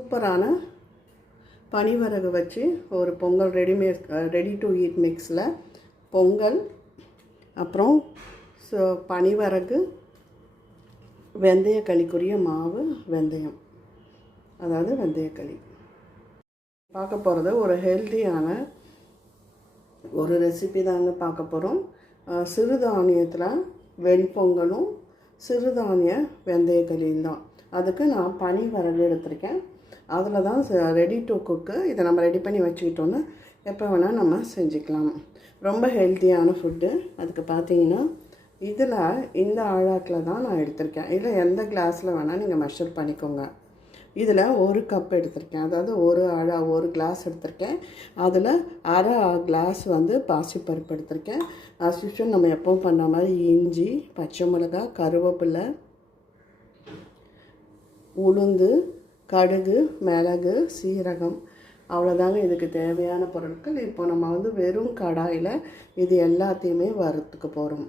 சூப்பரான பனிவரகு வச்சு ஒரு pongal readymade ready to eat மிக்ஸில் pongal அப்புறம் ஸோ பனிவரகு வெந்தயக்களிக்குரிய மாவு வெந்தயம். அதாவது வெந்தயக்களி. பார்க்க போகிறது ஒரு ஹெல்த்தியான ஒரு ரெசிபி தாங்க பார்க்க போகிறோம் சிறுதானியத்தில் வெண்பொங்கலும் சிறுதானிய வெந்தயக்களியும் தான். அதுக்கு நான் பனி வரகு எடுத்திருக்கேன். அதில் தான் ரெடி டு குக்கு இதை நம்ம ரெடி பண்ணி வச்சுக்கிட்டோன்னா எப்போ வேணால் நம்ம செஞ்சுக்கலாம். ரொம்ப ஹெல்த்தியான ஃபுட்டு அதுக்கு பார்த்தீங்கன்னா இதில் இந்த ஆழாக்கில் தான் நான் எடுத்திருக்கேன். இதில் எந்த கிளாஸில் வேணால் நீங்கள் மெஷர் பண்ணிக்கோங்க. இதில் ஒரு கப் எடுத்திருக்கேன். அதாவது ஒரு அழா ஒரு கிளாஸ் எடுத்திருக்கேன். அதில் அரை கிளாஸ் வந்து பாசிப்பருப்பு எடுத்திருக்கேன். அசிஷன் நம்ம எப்பவும் பண்ண மாதிரி இஞ்சி பச்சை மிளகாய் கருவேப்பிலை உளுந்து கடுகு மிளகு சீரகம் அவ்வளோதாங்க இதுக்கு தேவையான பொருட்கள். இப்போ நம்ம வந்து வெறும் கடாயில் இது எல்லாத்தையுமே வறுத்துக்க போகிறோம்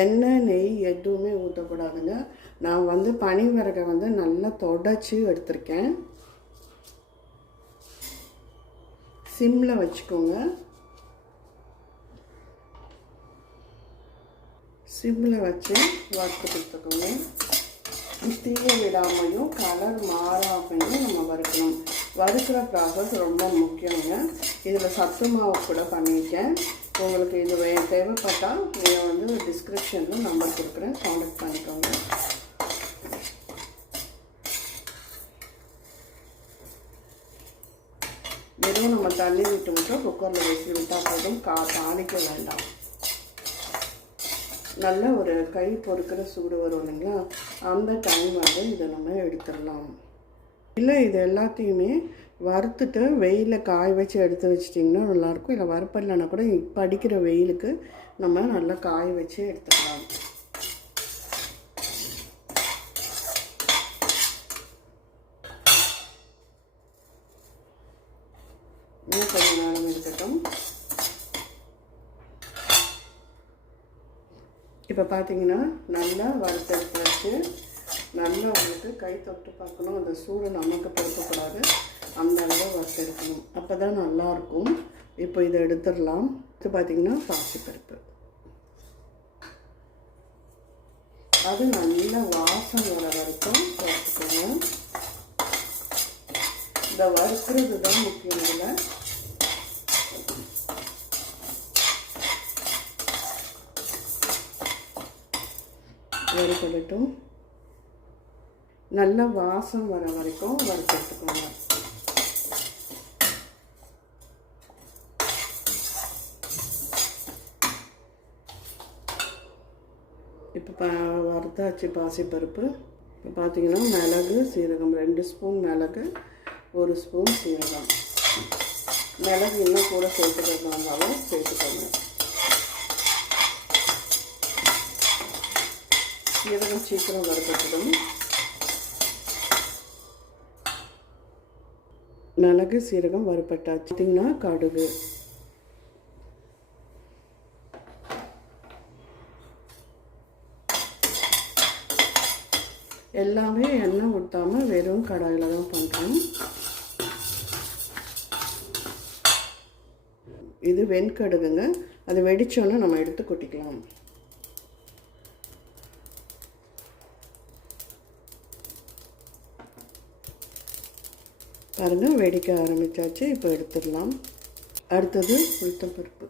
எண்ணெய் நெய் எதுவுமே ஊற்றக்கூடாதுங்க நான் வந்து பனிவிறகை வந்து நல்லா தொடச்சி எடுத்திருக்கேன். சிம்மில் வச்சுக்கோங்க. சிம்மில் வச்சு வறுத்து கொடுத்துக்கோங்க. தீய விடாமையும் கலர் மாறாமையும் நம்ம வறுக்கணும். வறுக்கிற ப்ராசஸ் ரொம்ப முக்கியங்க. இதில் சத்து மாவு கூட பண்ணியிருக்கேன். உங்களுக்கு இது வே தேவைப்பட்டால் நீங்கள் வந்து டிஸ்கிரிப்ஷனில் நம்பர் கொடுக்குறேன். காண்டக்ட் பண்ணிக்கோங்க. வெறும் நம்ம தண்ணி விட்டு விட்டோம் குக்கரில் வச்சு விட்டால் போதும். கா தாளிக்க வேண்டாம். நல்ல ஒரு கை பொறுக்கிற சூடு வரும் இல்லைங்களா? அந்த டைம் வந்து இதை நம்ம எடுத்துடலாம். இல்லை இது எல்லாத்தையுமே வறுத்துட்டு வெயிலில் காய வச்சு எடுத்து வச்சிட்டிங்கன்னா நல்லாயிருக்கும். இல்லை வறுப்படலைன்னா கூட இப்போ அடிக்கிற வெயிலுக்கு நம்ம நல்லா காய வச்சு எடுத்துக்கலாம் இன்னும் கொஞ்சம் நேரம் இருக்கட்டும். இப்போ பார்த்தீங்கன்னா நல்லா வறுத்தெடுத்து வச்சு நல்லா உங்களுக்கு கை தொட்டு பார்க்கணும். அந்த சூடு நமக்கு பொறுக்கக்கூடாது. அந்த அளவு வறுத்தெடுக்கணும் அப்போ தான் நல்லாயிருக்கும். இப்போ இதை எடுத்துடலாம். இது பார்த்திங்கன்னா பாசிப்பருப்பு. அது நல்ல வாசம் வர வரைக்கும் வறுத்துக்கோங்க இந்த வறுக்கிறது தான் முக்கியம் இல்லை வறுபடட்டும். நல்ல வாசம் வர வரைக்கும் வறுத்தெடுத்துக்கோங்க இப்போ ப வறுத்தாச்சு பாசிப்பருப்பு. இப்போ பார்த்தீங்கன்னா மிளகு சீரகம் ரெண்டு ஸ்பூன் மிளகு ஒரு ஸ்பூன் சீரகம். மிளகு இன்னும் கூட சேர்த்துக்கிறதுனாலும் சேர்த்துக்கோங்க. சீரகம் சீக்கிரம் வறுக்கப்படும் மிளகு சீரகம் வறுப்பட்டாச்சு பார்த்தீங்கன்னா கடுகு. எல்லாமே எண்ணெய் ஊற்றாமல் வெறும் கடாயில் தான் பண்ணுறோம் இது வெண்கடுகுங்க. அது வெடிச்சோன்னே நம்ம எடுத்து கொட்டிக்கலாம். பாருங்கள் வெடிக்க ஆரம்பித்தாச்சு இப்போ எடுத்துடலாம். அடுத்தது உளுத்தம்பருப்பு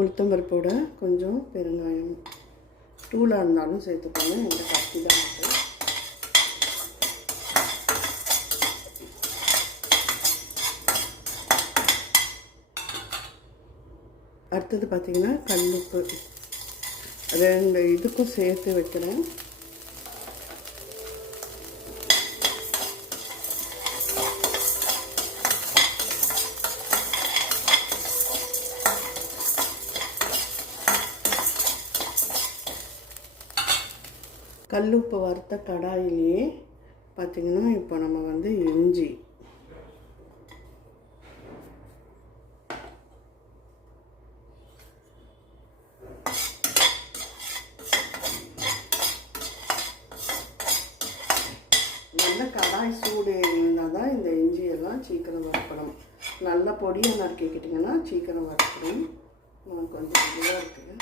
உளுத்தம்பருப்போட கொஞ்சம் பெருங்காயம். டூலாக இருந்தாலும் சேர்த்துக்கோங்க. இந்த கத்தி தான் இருக்குது அடுத்தது பார்த்திங்கன்னா கல்லுப்பு. ரெண்டு இதுக்கும் சேர்த்து வைக்கிறேன். கல்லுப்பு வறுத்த கடாயிலேயே பார்த்தீங்கன்னா இப்போ நம்ம வந்து இஞ்சி. நல்ல கடாய் சூடு இருந்தால் தான் இந்த இஞ்சியெல்லாம் சீக்கிரம் வறுக்கணும். நல்ல பொடியை நறுக்கிக்கிட்டிங்கன்னா சீக்கிரம் வறுக்கணும். நமக்கு கொஞ்சம் இதுவாக இருக்குது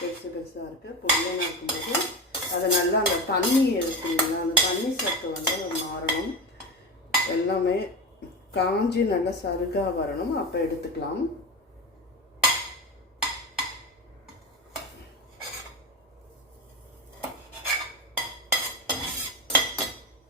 பெருசு பெருசாக இருக்குது பொடியாக நறுக்கும்போது அது நல்லா அந்த தண்ணி இருக்குங்களா அந்த தண்ணி சத்து வந்து மாறணும். எல்லாமே காஞ்சி நல்லா சருகாக வரணும். அப்போ எடுத்துக்கலாம்.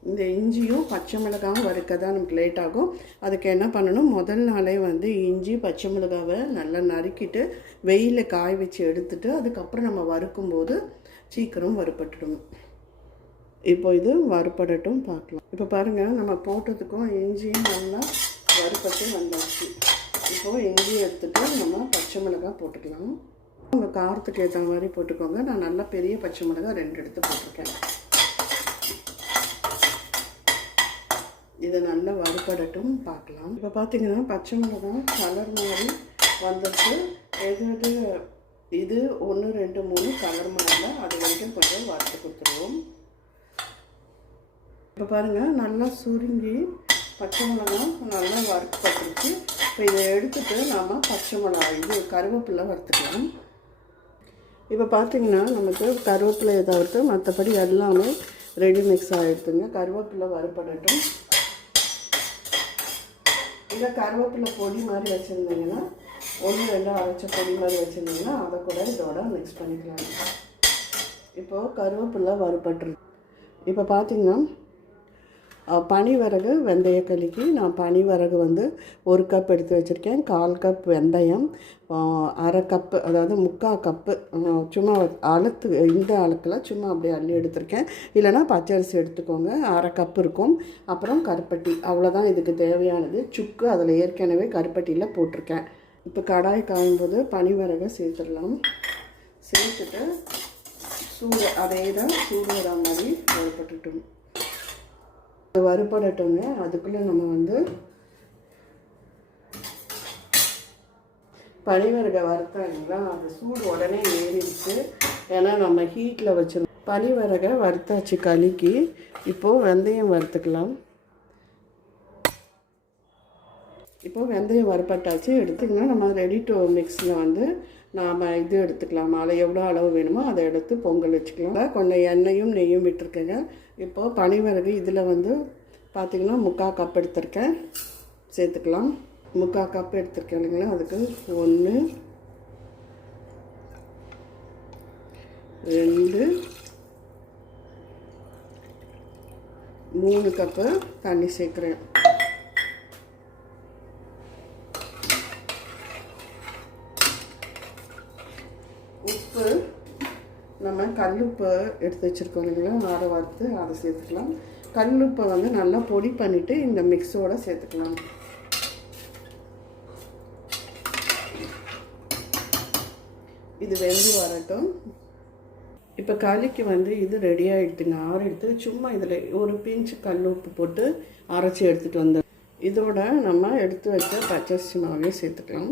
இந்த இஞ்சியும் பச்சை மிளகாவும் வறுக்க தான் நமக்கு லேட் ஆகும். அதுக்கு என்ன பண்ணணும்? முதல் நாளே வந்து இஞ்சி பச்சை மிளகாவை நல்லா நறுக்கிட்டு வெயிலில் காய வச்சு எடுத்துட்டு அதுக்கப்புறம் நம்ம வறுக்கும்போது சீக்கிரம் வறுப்பட்டுடும் இப்போ இது வறுப்படட்டும் பார்க்கலாம். இப்போ பாருங்கள் நம்ம போட்டதுக்கும் இஞ்சியும் நல்லா வறுப்பட்டு வந்தாச்சு. இப்போது இஞ்சி எடுத்துகிட்டு நம்ம பச்சை மிளகாய் போட்டுக்கலாம். உங்கள் காரத்துக்கு ஏற்ற மாதிரி போட்டுக்கோங்க. நான் நல்லா பெரிய பச்சை மிளகாய் ரெண்டு எடுத்து போட்டிருக்கேன். இதை நல்லா வறுபடட்டும் பார்க்கலாம். இப்போ பார்த்தீங்கன்னா பச்சை மிளகாய் கலர் மாதிரி வந்துட்டு எது எது இது ஒன்று ரெண்டு மூணு கலர் மாறல. அது வரைக்கும் கொஞ்சம் வறுத்து கொடுத்துருவோம். இப்போ பாருங்கள் நல்லா சுருங்கி பச்சை மிளகாய் நல்லா வறுக்கப்பட்டுருச்சு இப்போ இதை எடுத்துட்டு நாம் பச்சை மிளகாய் இது கருவேப்பிலை வறுத்துக்கலாம். இப்போ பார்த்தீங்கன்னா நமக்கு கருவேப்பிலையை தவிர்த்து மற்றபடி எல்லாமே ரெடி மிக்ஸ் ஆகிடுதுங்க கருவேப்பிலை வறுப்படட்டும் இந்த கருவேப்பிலை பொடி மாதிரி வச்சுருந்தீங்கன்னா ஒன்று ரெண்டு அரைச்ச பொடி மாதிரி வச்சுருந்தீங்கன்னா அதை கூட இதோட மிக்ஸ் பண்ணிக்கலாம். இப்போது கருவேப்பிலை வறுபட்டுருக்கு. இப்போ பார்த்தீங்கன்னா அஹ், பனிவரகு வெந்தயக்களிக்கு நான் பனிவரகு வந்து ஒரு கப் எடுத்து வச்சுருக்கேன். கால் கப் வெந்தயம் அரை கப்பு அதாவது முக்கால் கப்பு சும்மா அழுத்து இந்த அழுக்கில் சும்மா அப்படியே அள்ளி எடுத்திருக்கேன். இல்லைன்னா பச்சரிசி எடுத்துக்கோங்க. அரை கப் இருக்கும். அப்புறம் கருப்பட்டி அவ்வளோதான் இதுக்கு தேவையானது. சுக்கு அதில் ஏற்கனவே கருப்பட்டியில் போட்டிருக்கேன். இப்போ கடாய் காயும்போது பனிவரகை சேர்த்துடலாம். சேர்த்துட்டு சூடு அதே தான் சூடு வர மாதிரி வறுபட்டுட்டும். அது வறுபடட்டோங்க. அதுக்குள்ளே நம்ம வந்து பனிவரகை இல்லைங்களா? அது சூடு உடனே ஏறிடுச்சு. ஏன்னா நம்ம ஹீட்டில் வச்சு பனிவரகை வறுத்தாச்சு களிக்கு இப்போது வெந்தயம் வறுத்துக்கலாம். இப்போ வெந்தயம் வறுப்பட்டாச்சு எடுத்துங்கன்னா நம்ம ரெடி டு மிக்ஸில் வந்து நாம் இது எடுத்துக்கலாம். அதில் எவ்வளோ அளவு வேணுமோ அதை எடுத்து பொங்கல் வச்சுக்கலாம். கொஞ்சம் எண்ணெயும் நெய்யும் விட்டுருக்கேங்க. இப்போது பனிவரகு இதில் வந்து பார்த்திங்கன்னா முக்கால் கப் எடுத்திருக்கேன். சேர்த்துக்கலாம். முக்கால் கப் எடுத்திருக்கேன் இல்லைங்களா? அதுக்கு ஒன்று ரெண்டு மூணு கப்பு தண்ணி சேர்க்குறேன் உப்பு நம்ம கல்லுப்பை எடுத்து வச்சுருக்கோம் இல்லைங்களா? ஆற வறுத்து அதை சேர்த்துக்கலாம். கல்லுப்பை வந்து நல்லா பொடி பண்ணிவிட்டு இந்த மிக்ஸோட சேர்த்துக்கலாம். இது வெந்து வரட்டும். இப்போ களிக்கு வந்து இது ரெடி ஆகிடுதுங்க ஆற எடுத்து சும்மா இதில் ஒரு பிஞ்சு கல் உப்பு போட்டு அரைச்சி எடுத்துகிட்டு வந்து இதோட நம்ம எடுத்து வச்ச பச்சரிசி மாவையும் சேர்த்துக்கலாம்.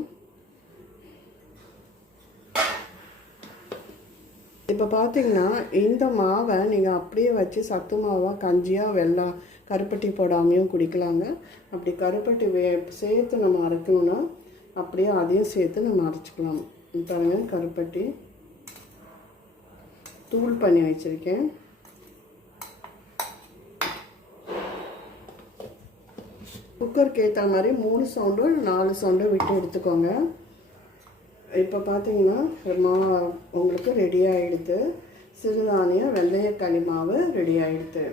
இப்போ பார்த்தீங்கன்னா இந்த மாவை நீங்கள் அப்படியே வச்சு சத்து மாவாக கஞ்சியாக வெள்ளம் கருப்பட்டி போடாமையும் குடிக்கலாங்க. அப்படி கருப்பட்டி வே சேர்த்து நம்ம அரைக்கணும்னா அப்படியே அதையும் சேர்த்து நம்ம அரைச்சிக்கலாம். பாருங்க கருப்பட்டி. தூள் பண்ணி வச்சுருக்கேன். குக்கருக்கு ஏற்ற மாதிரி மூணு சவுண்டும் நாலு சவுண்டும் விட்டு எடுத்துக்கோங்க. இப்போ பார்த்தீங்கன்னா மா உங்களுக்கு ரெடி ஆகிடுது சிறுதானிய வெந்தயக்களி களி மாவு ரெடி ஆகிடுது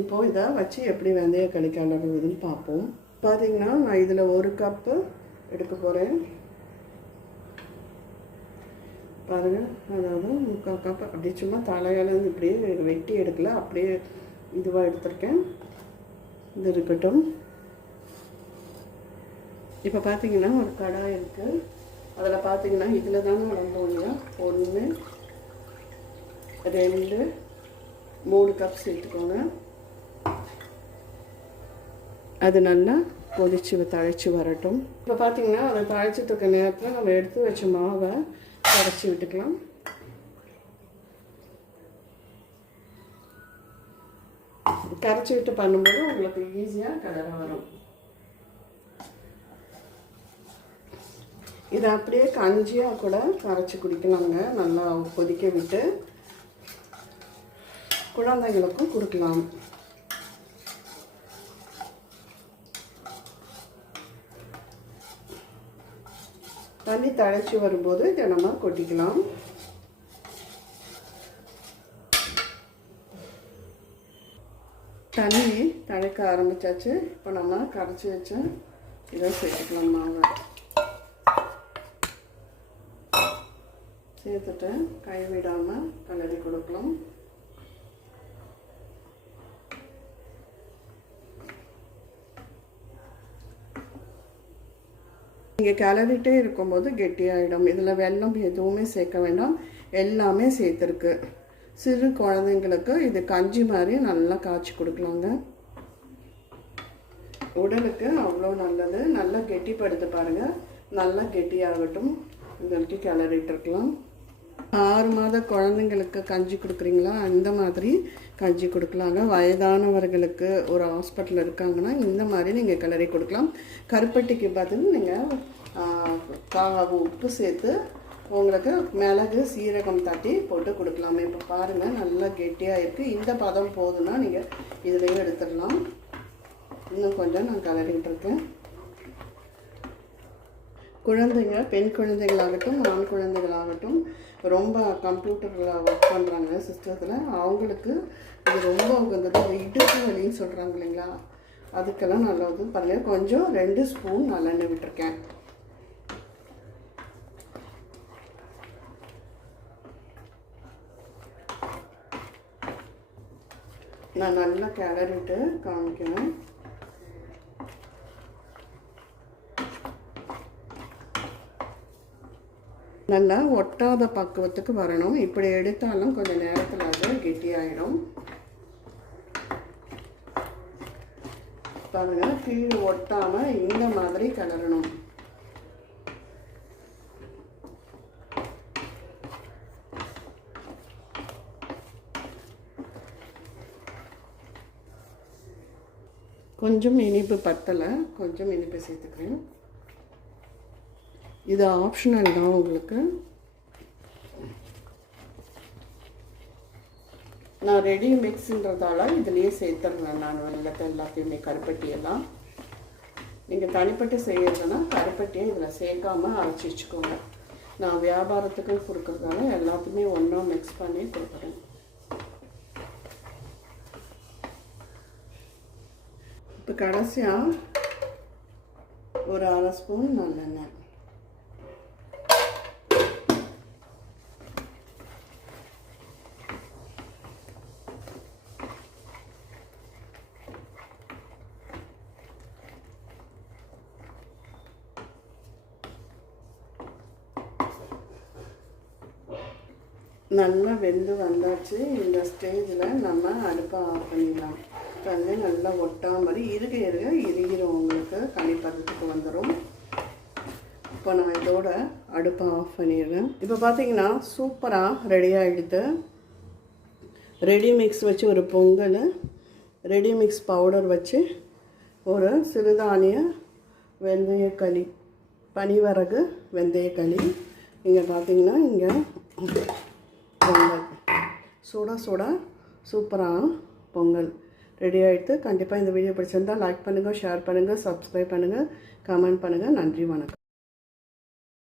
இப்போது இதை வச்சு எப்படி வெந்தய களி கிளறுவதுன்னு பார்ப்போம் பார்த்தீங்கன்னா நான் இதில் ஒரு கப்பு எடுக்க போகிறேன் பாருங்கள் அதாவது முக்கால் கப்பு அப்படியே சும்மா தலையிலேருந்து இப்படியே வெட்டி எடுக்கல அப்படியே இதுவாக எடுத்திருக்கேன். இது இருக்கட்டும். இப்போ பார்த்தீங்கன்னா ஒரு கடாய் இருக்குது அதில் பார்த்தீங்கன்னா இதில் தானே விளம்பும் இல்லையா ஒன்று ரெண்டு மூணு கப் சேர்த்துக்கோங்க அது நல்லா கொதிச்சு தழைச்சி வரட்டும். இப்போ பார்த்தீங்கன்னா அதை தழைச்சிட்டு இருக்க நேரத்தில் நம்ம எடுத்து வச்ச மாவை கரைச்சி விட்டுக்கலாம். கரைச்சி விட்டு பண்ணும்போது உங்களுக்கு ஈஸியாக கலர வரும். இதை அப்படியே கஞ்சியாக கூட கரைச்சி குடிக்கலாங்க. நல்லா கொதிக்க விட்டு குழந்தைங்களுக்கும் கொடுக்கலாம். தண்ணி தழைச்சி வரும்போது இதை நம்ம கொட்டிக்கலாம். தண்ணி தழைக்க ஆரம்பிச்சாச்சு. இப்போ நம்ம கரைச்சி வச்ச இதை சேர்த்துக்கலாம் மாவை. சேர்த்துட்டு கைவிடாமல் கலரி கொடுக்கலாம். நீங்கள் கிளறிட்டே இருக்கும்போது கெட்டியாகிடும் இதில் வெள்ளம் எதுவுமே சேர்க்க வேண்டாம். எல்லாமே சேர்த்துருக்கு. சிறு குழந்தைங்களுக்கு இது கஞ்சி மாதிரி நல்லா காய்ச்சி கொடுக்கலாங்க. உடலுக்கு அவ்வளோ நல்லது. நல்லா கெட்டிப்படுத்த பாருங்கள் நல்லா கெட்டியாகட்டும். இதற்கு கிளறிட்டு இருக்கலாம். ஆறு மாத குழந்தைங்களுக்கு கஞ்சி கொடுக்குறீங்களா? அந்த மாதிரி கஞ்சி கொடுக்கலாங்க. வயதானவர்களுக்கு ஒரு ஹாஸ்பிட்டல் இருக்காங்கன்னா இந்த மாதிரி நீங்கள் கிளறி கொடுக்கலாம். கருப்பட்டிக்கு பார்த்தீங்கன்னா நீங்கள் கா உப்பு சேர்த்து உங்களுக்கு மிளகு சீரகம் தட்டி போட்டு கொடுக்கலாம். இப்போ பாருங்கள் நல்லா கெட்டியாக இருக்குது இந்த பதம் போதுன்னா நீங்கள் இதுலேயும் எடுத்துடலாம். இன்னும் கொஞ்சம் நான் கலரிட்டு இருக்கேன். குழந்தைங்க பெண் குழந்தைகளாகட்டும் ஆண் குழந்தைகளாகட்டும் ரொம்ப கம்ப்யூட்டரில் ஒர்க் பண்ணுறாங்க சிஸ்டத்தில் அவங்களுக்கு இது ரொம்ப உகந்தது இடுப்பு வலின்னு சொல்கிறாங்க இல்லைங்களா? அதுக்கெல்லாம் நல்லது பாருங்கள் கொஞ்சம் ரெண்டு ஸ்பூன் நல்லெண்ணெய் விட்டுருக்கேன். நான் நல்லா கிளறிட்டு காமிக்கிறேன். நல்லா ஒட்டாத பக்குவத்துக்கு வரணும். இப்படி எடுத்தாலும் கொஞ்சம் நேரத்தில் அது கெட்டியாயிடும். பாருங்கள் கீழே ஒட்டாமல் இந்த மாதிரி கலரணும். கொஞ்சம் இனிப்பு பத்தலை. கொஞ்சம் இனிப்பு சேர்த்துக்கிறேன். இது ஆப்ஷனல் தான் உங்களுக்கு. நான் ரெடி மிக்ஸுன்றதால இதுலேயே சேர்த்துடுறேன் நான். வெள்ளத்தை எல்லாத்தையுமே கருப்பட்டியெல்லாம் நீங்கள் தனிப்பட்டு செய்கிறதுனா கருப்பட்டியை இதில் சேர்க்காமல் அரைச்சி வச்சுக்கோங்க. நான் வியாபாரத்துக்கு கொடுக்குறதால எல்லாத்தையுமே ஒன்றா மிக்ஸ் பண்ணி கொடுக்குறேன். இப்போ கடைசியாக ஒரு அரை ஸ்பூன் நல்லெண்ணெய். நல்லா வெந்து வந்தாச்சு. இந்த ஸ்டேஜில் நம்ம அடுப்பை ஆஃப் பண்ணிடலாம். தண்ணி நல்லா ஒட்டாம மாதிரி இருக இருக இறுகிறோம் உங்களுக்கு. கனிப்பதத்துக்கு வந்துடும் இப்போ நான் இதோட அடுப்பை ஆஃப் பண்ணிடுறேன். இப்போ பார்த்தீங்கன்னா சூப்பராக ரெடி ஆகிடுது ரெடி மிக்ஸ் வச்சு ஒரு பொங்கல் ரெடி மிக்ஸ் பவுடர் வச்சு ஒரு சிறுதானிய வெந்தயக்களி பனிவரகு வெந்தயக்களி இங்கே பார்த்தீங்கன்னா இங்கே பொங்கல். சூடாக சூடாக சூப்பராக பொங்கல். ரெடி ஆகிடுத்து கண்டிப்பாக இந்த வீடியோ பிடிச்சிருந்தால் லைக் பண்ணுங்கள் ஷேர் பண்ணுங்கள் சப்ஸ்கிரைப் பண்ணுங்கள் கமெண்ட் பண்ணுங்கள் நன்றி வணக்கம்.